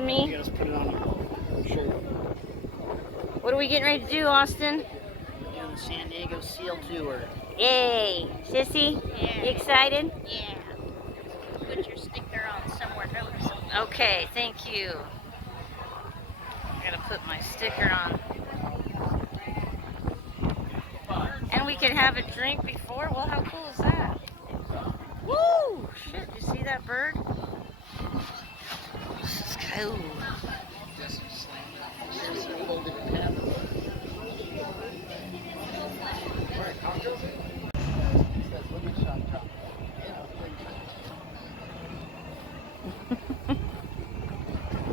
with me? You gotta put it on your shirt. What are we getting ready to do, Austin? We're doing the San Diego Seal Tour. Yay! Sissy, Yeah. you excited? Yeah. Put your sticker on somewhere noticeable. Okay, thank you. I gotta put my sticker on. And we can have a drink before? Well, how cool is that? Woo! Shit, did you see that bird? This is cool.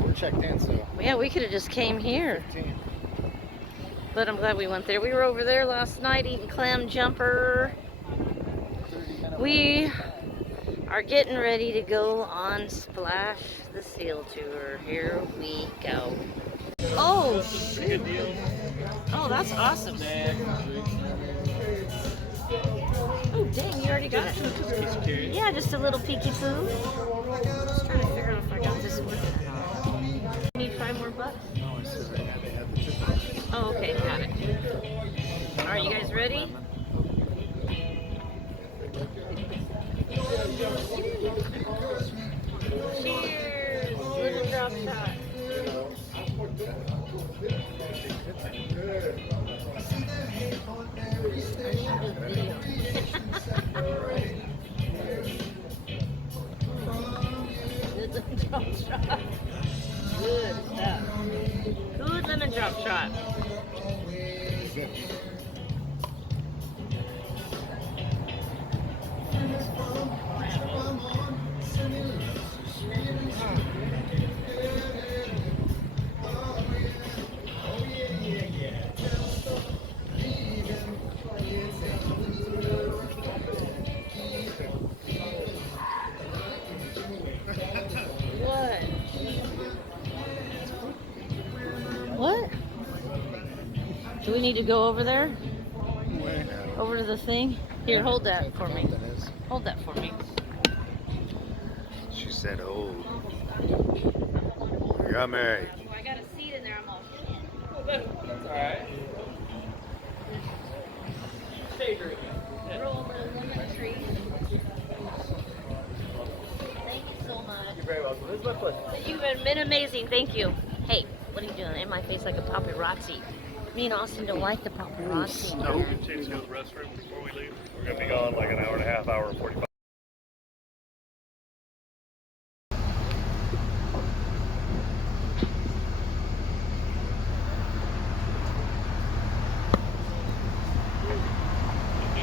We're checked in, so. Yeah, we could have just came here. 15. But I'm glad we went there. We were over there last night eating clam jumper. We are getting ready to go on Splash the Seal Tour. Here we go. Oh, shoot. Oh, that's awesome. Oh, dang, you already got it. Yeah, just a little peeky poo. Just trying to figure out if I got this working or not. Need $5 more? No, it's just right now they have the chicken. Oh, okay, got it. All right, you guys ready? Cheers! Little drop shot. Drop shot. Good stuff. Good lemon drop shot. What? Do we need to go over there? Over to the thing? Here, hold that for me. Hold that for me. She said, "Oh, we got married." Well, I got a seat in there. I'm all shit. That's alright. Stay drinking. Roll the lemon tree. Thank you so much. You're very welcome. This is my pleasure. You've been amazing. Thank you. Hey, what are you doing? In my face like a paparazzi. Me and Austin don't like the paparazzi. No, we need to go to the restroom before we leave. We're gonna be gone like an hour and a half, hour and 45.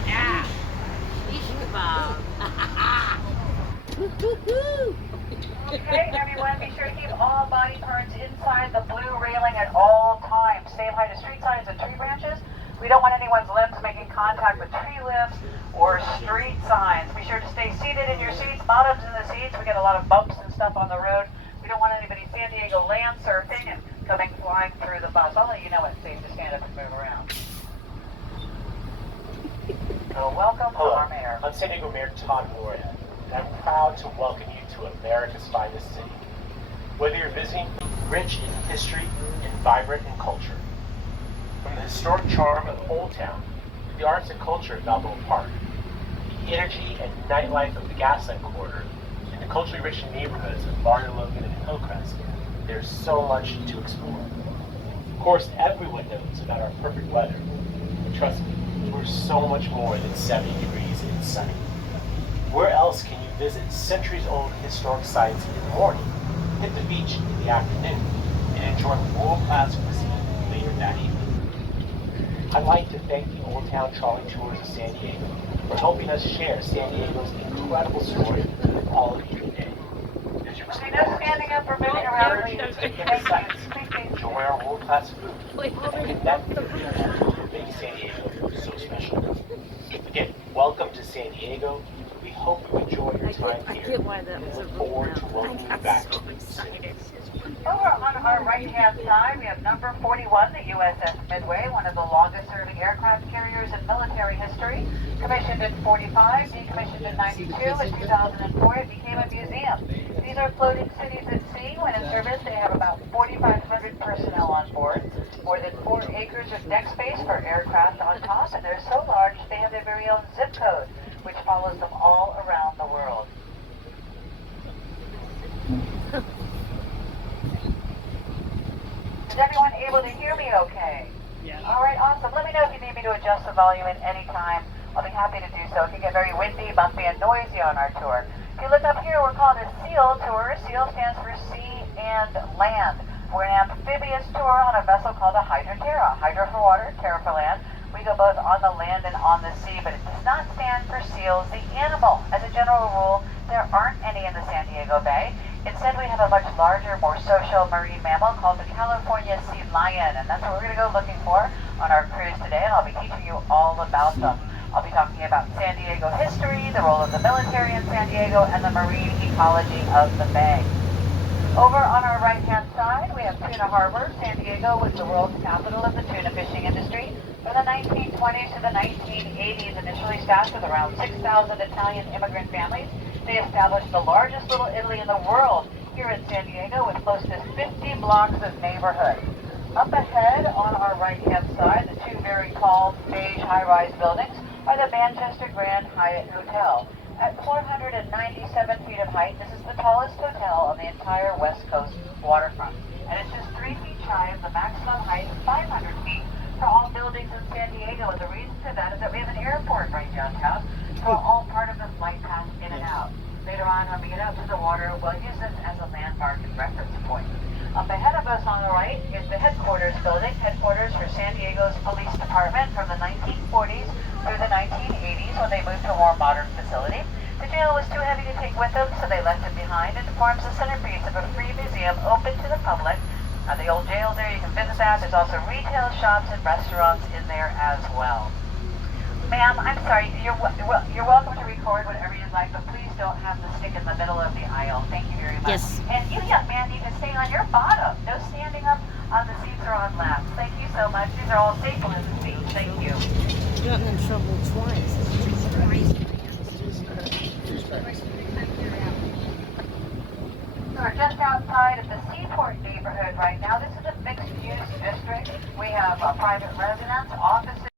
Yeah. Fish kebab. Okay, everyone, be sure to keep all body parts inside the blue railing at all times. Stay high to street signs and tree branches. We don't want anyone's limbs making contact with tree limbs or street signs. Be sure to stay seated in your seats, bottoms in the seats. We get a lot of bumps and stuff on the road. We don't want anybody San Diego land surfing and coming flying through the bus. I'll let you know when it's safe to stand up and move around. So welcome to our mayor. I'm San Diego Mayor Todd Moorhead, and I'm proud to welcome you to America's finest city. Whether you're visiting, rich in history and vibrant in culture. From the historic charm of Old Town to the arts and culture of Balboa Park, the energy and nightlife of the Gaslamp Quarter, and the culturally rich neighborhoods of Barrio Logan and Hillcrest, there's so much to explore. Of course, everyone knows about our perfect weather, but trust me, we're so much more than 70 degrees and sunny. Where else can you visit centuries-old historic sites in the morning, hit the beach in the afternoon, and enjoy world-class cuisine later that evening? I'd like to thank the Old Town Trolley Tours of San Diego for helping us share San Diego's incredible story with all of you today. As you See, no standing up or moving around. take the sights, enjoy our world-class food, and that makes San Diego so special. Again, welcome to San Diego. We hope you enjoy your time I here. get why that was a Look forward to welcoming you back so soon. excited. Over on our right-hand side, we have number 41, the USS Midway, one of the longest-serving aircraft carriers in military history. Commissioned in 45, decommissioned in 92, in 2004 it became a museum. These are floating cities at sea, when in service, they have about 4,500 personnel on board, more than 4 acres of deck space for aircraft on top, and they're so large they have their very own zip code, which follows them all around the world. Is everyone able to hear me okay? Yeah. All right, awesome. Let me know if you need me to adjust the volume at any time. I'll be happy to do so. It can get very windy, bumpy, and noisy on our tour. If you look up here, we're called a SEAL tour. SEAL stands for sea and land. We're an amphibious tour on a vessel called a Hydroterra. Hydro for water, terra for land. We go both on the land and on the sea, but it does not stand for seals, the animal. As a general rule, there aren't any in the San Diego Bay. Instead, we have a much larger, more social marine mammal called the California sea lion, and that's what we're going to go looking for on our cruise today, and I'll be teaching you all about them. I'll be talking about San Diego history, the role of the military in San Diego, and the marine ecology of the bay. Over on our right-hand side, we have Tuna Harbor. San Diego was the world's capital of the tuna fishing industry from the 1920s to the 1980s, initially staffed with around 6,000 Italian immigrant families. They established the largest Little Italy in the world here in San Diego with close to 50 blocks of neighborhood. Up ahead on our right-hand side, the two very tall beige high-rise buildings are the Manchester Grand Hyatt Hotel. At 497 feet of height, this is the tallest hotel on the entire West Coast waterfront. And it's just 3 feet shy of the maximum height of 500 feet for all buildings in San Diego. And the reason for that is that we have an airport right downtown, so all part of the flight path in and out. Later on, when we get out to the water, we'll use this as a landmark and reference point. Up ahead of us on the right is the headquarters building, headquarters for San Diego's police department from the 1940s through the 1980s when they moved to a more modern facility. The jail was too heavy to take with them, so they left it behind, and it forms the centerpiece of a free museum open to the public. The old jail there, you can visit that. There's also retail shops and restaurants in there as well. Ma'am, I'm sorry, you're welcome to record whatever you'd like, but please don't have the stick in the middle of the aisle. Thank you very much. Yes. And you, young man, need to stay on your bottom. No standing up on the seats or on laps. Thank you so much. These are all staple in the seats. Thank you. Gotten in trouble twice. We're just outside of the Seaport neighborhood right now. This is a mixed-use district. We have private residence, offices.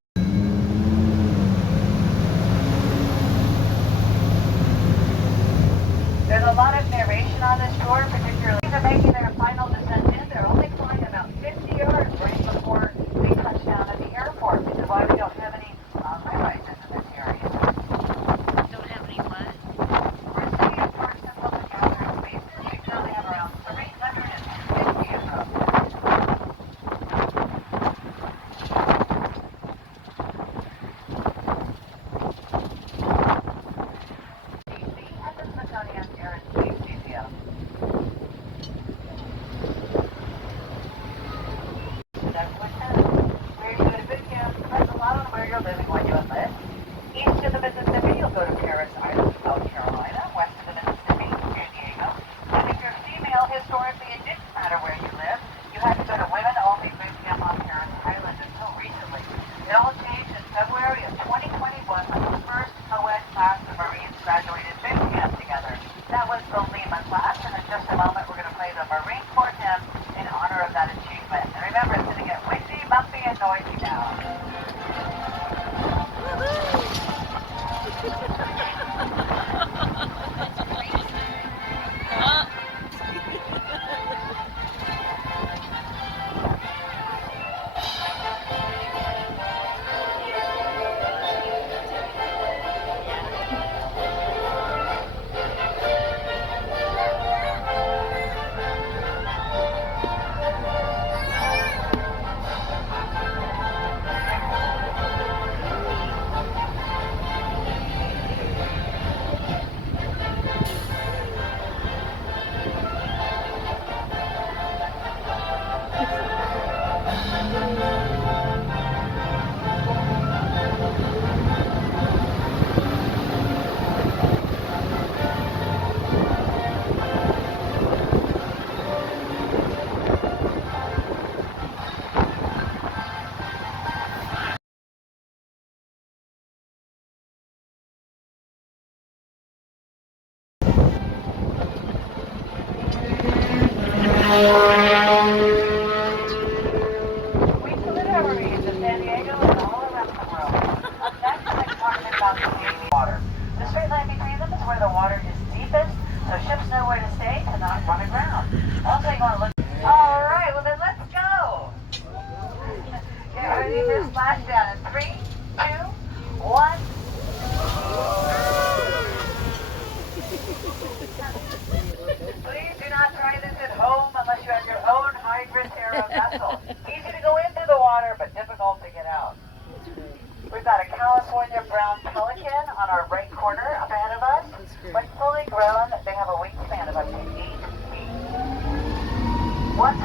There's a lot of narration on this tour, particularly they're making their final descent in. They're only flying about 50 yards right before they touch down at the airport, which is why we don't have any high-rises in this area. Don't have any what? We're city of parks and public gathering spaces. We currently have around 350 of them.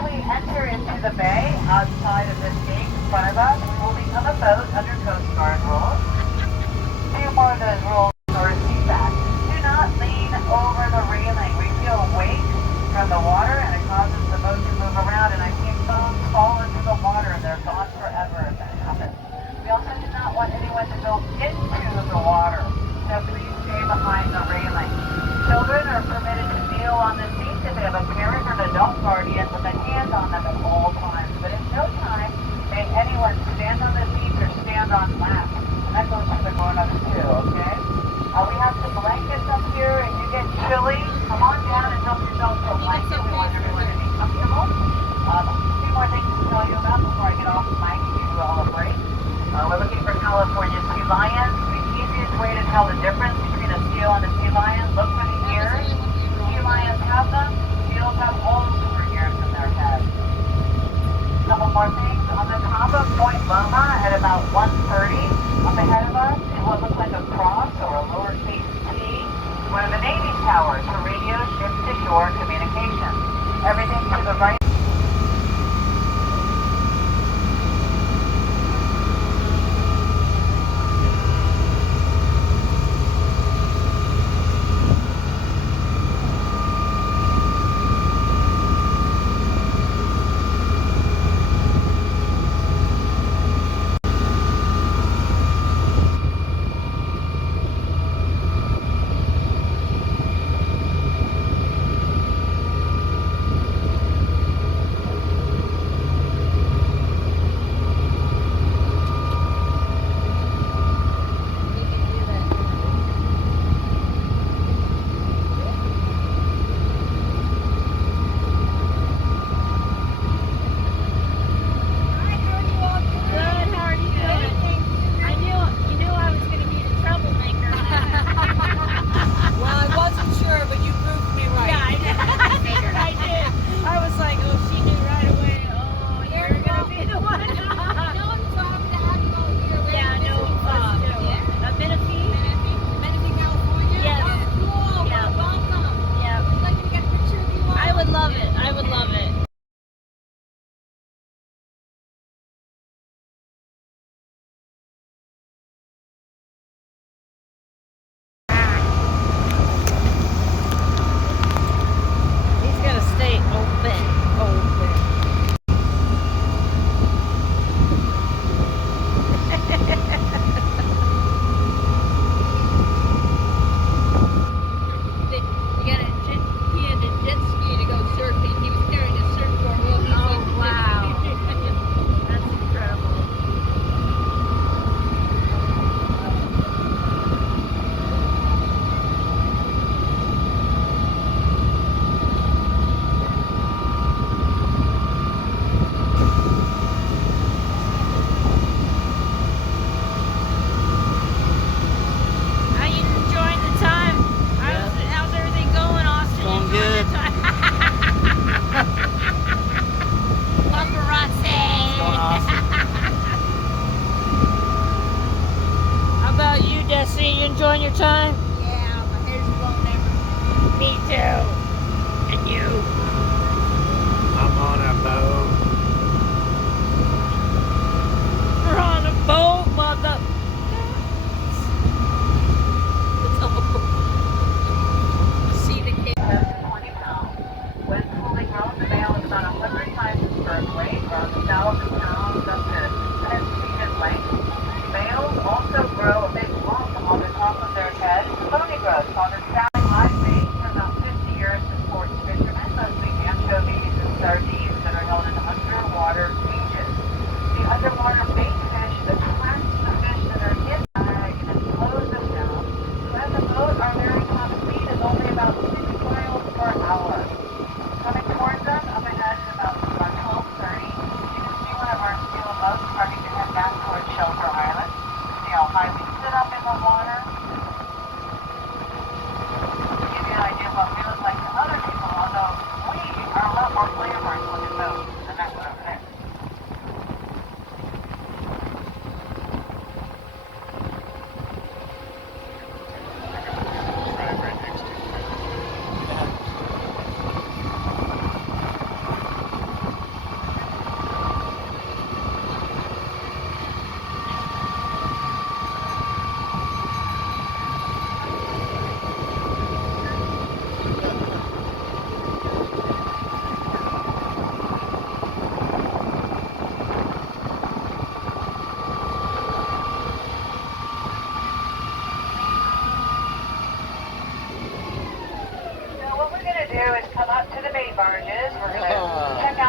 we enter into the bay outside of this gate in front of us, we will become a boat under Coast Guard rules. Two more of those rules are CSAT. Do not lean over the railing. We feel weight from the water and it causes the boat to move around, and I've seen phones fall into the water and they're gone forever if that happens. We also do not want anyone to go into the water, so please stay behind the railing. Children are permitted to kneel on the seats if they have a parent or an adult guardian with a hand on them at all times, but at no time may anyone stand on the seats or stand on laps. And that goes for the grown-ups too, okay? We have some blankets up here. If you get chilly, come on down and help yourself to a blanket. We want everyone to be comfortable. A few more things to tell you about before I get off the mic and give you all a break. We're looking for California sea lions. The easiest way to tell the difference between a seal and a sea lion, look for the ears. Sea lions have them. Seals have holes for ears in their head. A couple more things. On the top of Point Loma at about 1:30, up ahead of us is what looks like a cross or a lowercase t, one of the Navy's towers for radio ship-to-shore communication. Everything to the right.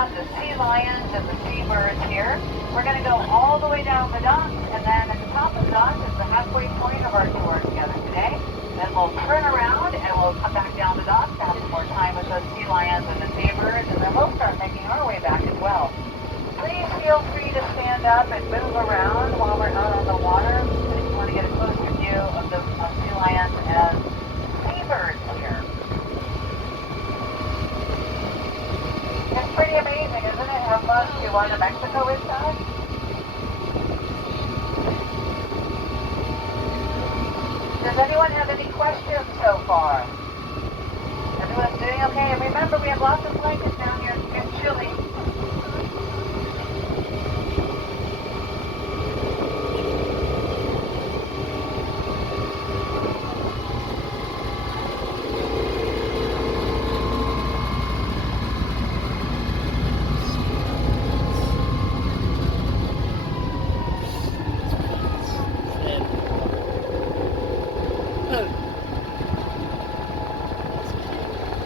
have the sea lions and the seabirds here. We're going to go all the way down the dock, and then at the top of the dock is the halfway point of our tour together today. Then we'll turn around and we'll come back down the dock to have some more time with the sea lions and the seabirds, and then we'll start making our way back as well. Please feel free to stand up and move around while we're out on the water. If you want to get a closer view of the sea lions and seabirds here. It's pretty amazing, isn't it, how close Tijuana, Mexico is to us? Does anyone have any questions so far? Everyone's doing okay? And remember, we have lots of blankets down here. It's chilly.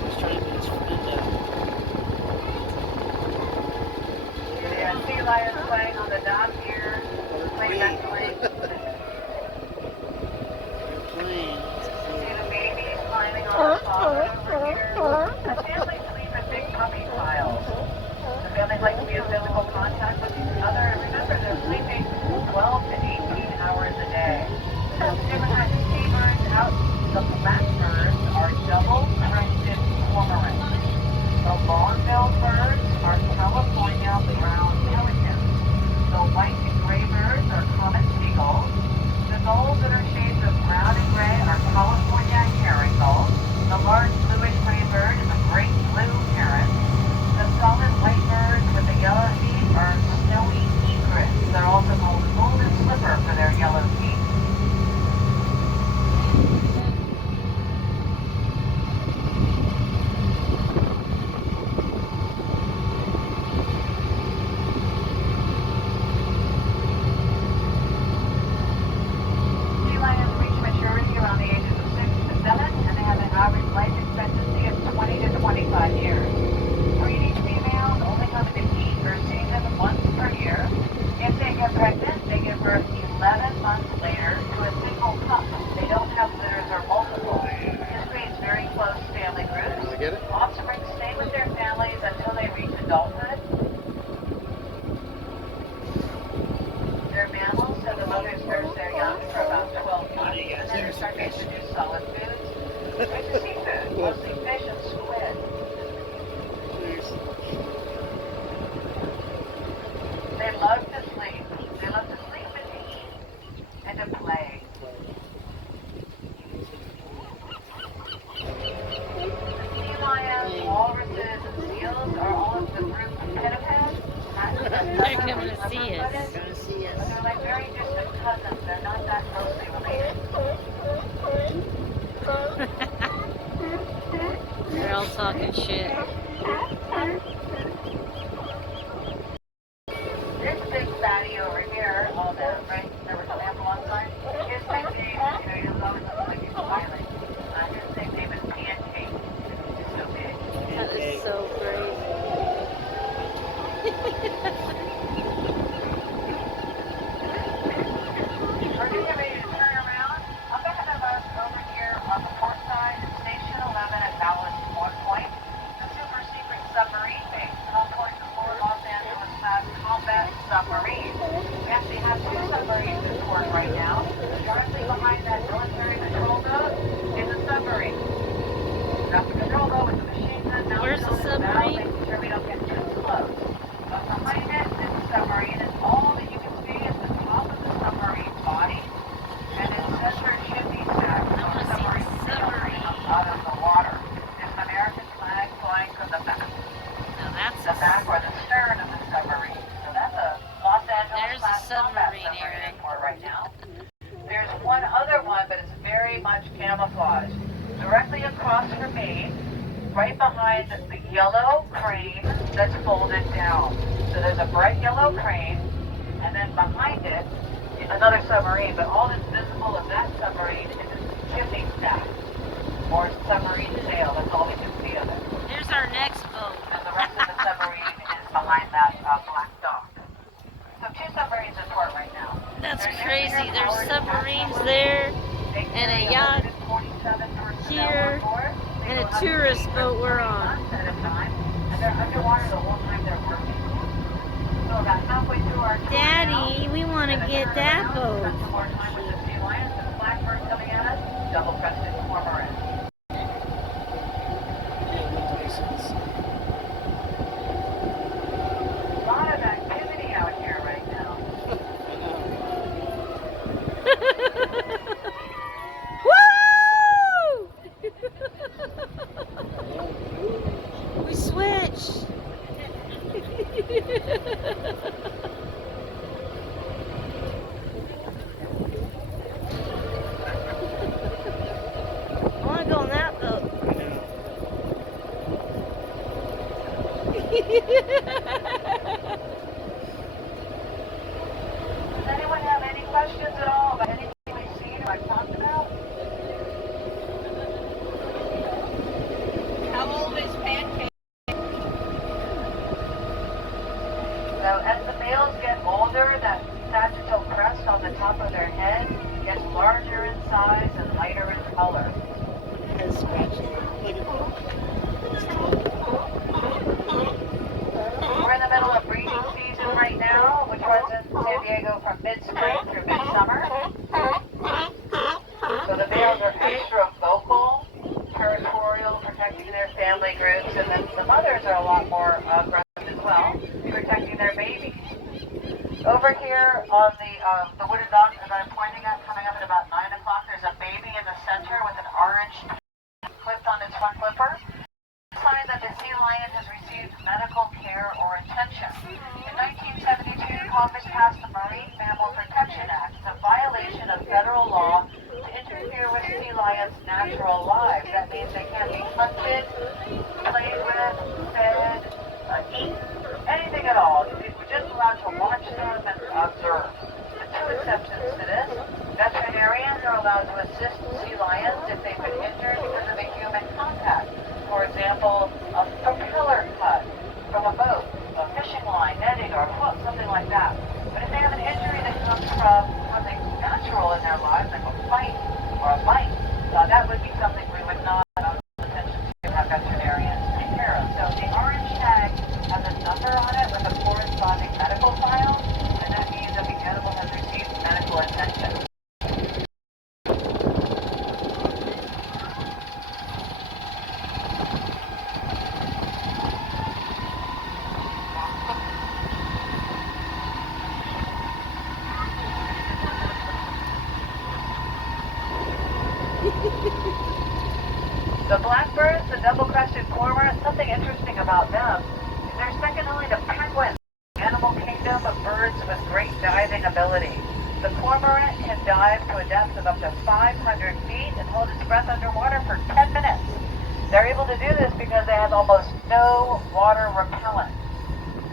He's trying to get his friend out. Yeah, sea lions playing on the dock here. Playing back the lake. Playing. See the babies climbing on the sofa over here. The families sleep in big puppy piles. The families like to be in physical contact with each other. And remember, they're sleeping 12 to 18 hours a day. There's different kinds of seabirds out. The blackbirds are double-crested cormorants. The long-billed birds are California brown pelicans. The white and gray birds are common seagulls. The gulls that are shades of brown and gray are California herring gulls. The large bluish-gray bird is a great blue heron. The solid white birds with the yellow feet are snowy egrets. They're also called golden slipper for their yellow feet. Sea lions reach maturity around the ages of 6 to 7, and they have an average life expectancy of 20 to 25 years. Breeding females only come into heat or season once per year. If they get pregnant, they give birth 11 months later to a single pup. They don't have litters or multiple. This creates very close family groups. Want to get it? Offspring stay with their families until they reach adulthood. They're mammals, so the mothers nurse their young for about 12 months, and then they start to introduce solid foods. It's seafood, mostly fish and squid. They love to sleep. They love to sleep and to eat and to play. Sea lions, walruses, and seals are all of the group pinnipeds. They're coming to see us. Trying to see But us. they're like very distant cousins. They're not that closely related. They're all talking shit. This big fatty over here, all the right, there was an apple on side. His nickname, he doesn't always look like he's smiling. His nickname is Pancake. He's so big. That is so crazy. We're getting ready to turn around. Up ahead of us over here on the port side is Station 11 at Ballast Point. The super secret submarine base, Concord Fort Los Angeles class combat submarine. We actually have 2 submarines in port right now. Directly behind that military patrol boat is a submarine. That's the patrol boat with the machine gun mounted Where's the on the bow, submarine? making sure we don't get too close. But behind it is a submarine, and all that you can see is the top of the submarine's body, and its centered shipping stack I on wanna the see the submarine submarine. out of the water. There's an American flag flying from the back, Now that's the back or the stern of the submarine. So that's a Los Angeles There's a class combat submarine, submarine Aaron. in port right now. There's one other one, but it's very much camouflaged. Directly across from me, right behind the yellow crane that's folded down. So there's a bright yellow crane, and then behind it, another submarine, but all that's visible of that submarine is its shipping stack, or submarine sail. That's all we can see of it. Here's our next boat. And the rest of the submarine is gonna get that boat. Spend some more time with the sea lions and the blackbird coming at us. Double-crested cormorant. A lot of activity out here right now. Woo! We switched. I want to go on that boat. Does anyone have any questions at all about anything we've seen or I've talked about? How old is Pancake? So as the males get older, that sagittal crest on the top of their head gets larger in size and lighter in color. It's scratching. We're in the middle of breeding season right now, which runs in San Diego from mid-spring through mid-summer. So the males are extra vocal, territorial, protecting their family groups, and then the mothers are a lot more aggressive as well, protecting their babies. Over here on the wooded mountain that I'm pointing at, coming up at about 9 o'clock, there's a baby in the center with an orange clipped on its front flipper. Sign that the sea lion has received medical care or attention. In 1972, Congress passed the Marine Mammal Protection Act. It's a violation of federal law to interfere with sea lions' natural lives. That means they can't be hunted, played with, fed, eaten, anything at all. We're just allowed to watch them and observe. The two exceptions to this: veterinarians are allowed to assist sea lions if they've been injured because of a human contact. For example, a propeller cut from a boat, a fishing line, netting, or a hook, something like that. But if they have an injury that comes from something natural in their lives, like a fight or a bite, that would be something we would not allow attention to have veterinarians take care of. So the orange tag has a number on it with a corresponding medical file, and that means that the animal has received medical attention. The blackbirds, the double-crested cormorant, something interesting about them is they're second only to penguins, the animal kingdom of birds with great diving ability. The cormorant can dive to a depth of up to 500 feet and hold its breath underwater for 10 minutes. They're able to do this because they have almost no water repellent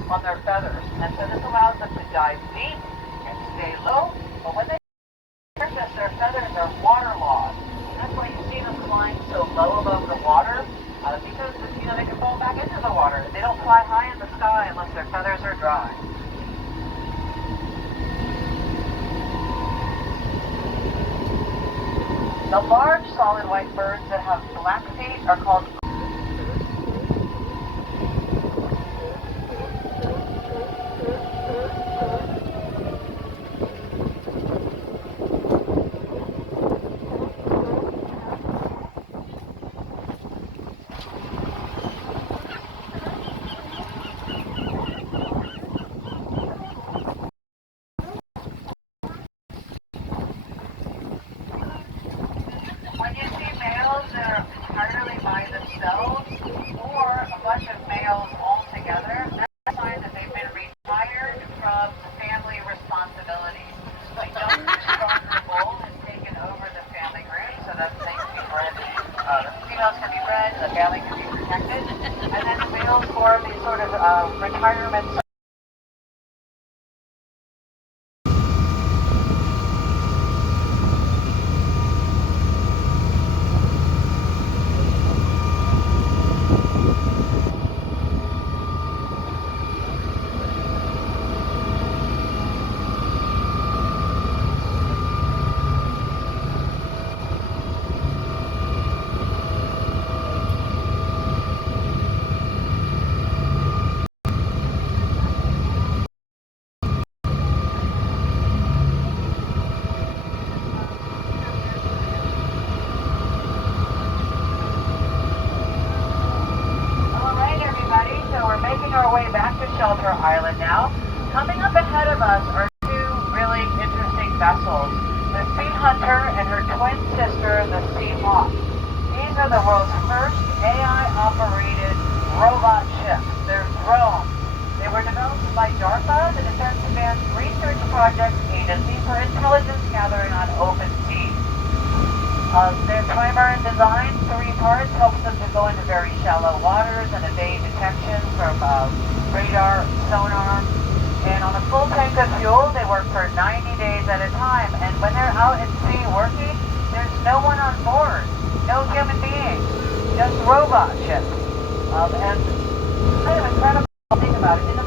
on their feathers, and so this allows them to dive deep and stay low, but when they surface, their feathers are waterlogged. That's why you see them flying so low above the water, because they can fall back into the water. They don't fly high in the sky unless their feathers are dry. The large solid white birds that have black feet are called when you see males that are entirely by themselves. Island now. Coming up ahead of us are two really interesting vessels. The Sea Hunter and her twin sister, the Sea Hawk. These are the world's first AI-operated robot ships. They're drones. They were developed by DARPA, the Defense Advanced Research Projects Agency for intelligence gathering on open seas. Their primer and design, 3 parts, helps them to go into very shallow waters and evade detection from radar, sonar. And on a full tank of fuel, they work for 90 days at a time. And when they're out at sea working, there's no one on board, no human beings, just robot ships. And kind of incredible to think about it. In the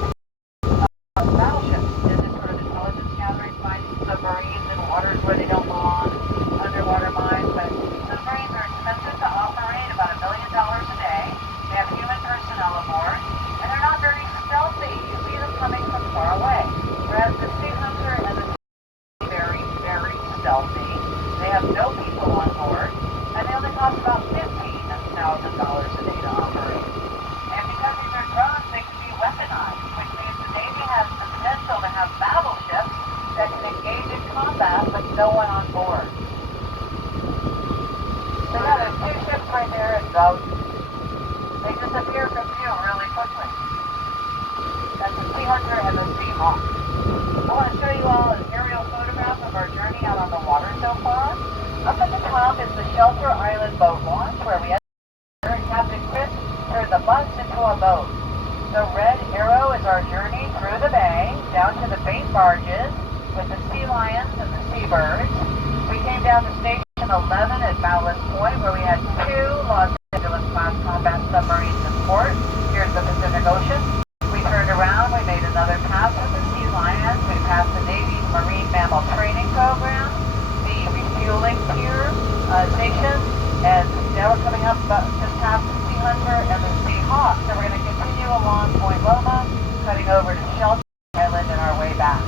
battleships, is it sort of intelligence gathering, finding submarines in waters where they don't belong, underwater mines. But submarines are expensive to operate, about $1 million a day. They have human personnel aboard, and they're not very stealthy. You see them coming from far away. Whereas the Sea Hunter and the Sea very, very stealthy. They have no people on board, and they only cost about $15,000 a day to operate. And because these are drones, they can be weaponized, which means the Navy has the potential to have battleships that can engage in combat with no one on board. So yeah, there's 2 ships right there, and they disappear from view really quickly. That's the Sea Hunter and the Sea Hawk. I want to show you all an aerial photograph of our journey out on the water so far. Up at the top is the Shelter Island boat launch, where we had Captain Chris turned the bus into a boat. The red arrow is our journey through the bay, down to the bait barges with the sea lions and the seabirds. We came down to Station 11 at Ballast Point, where we had 2 Los Angeles-class combat submarines in port. Here's the Pacific Ocean. We turned around, we made another pass with the sea lions. We passed the Navy's Marine Mammal Training Program, the refueling pier station, and now we're coming up just past the Sea Hunter and the Sea Hawk. So we're going to continue along Point Loma, cutting over to Shelter Island and our way back.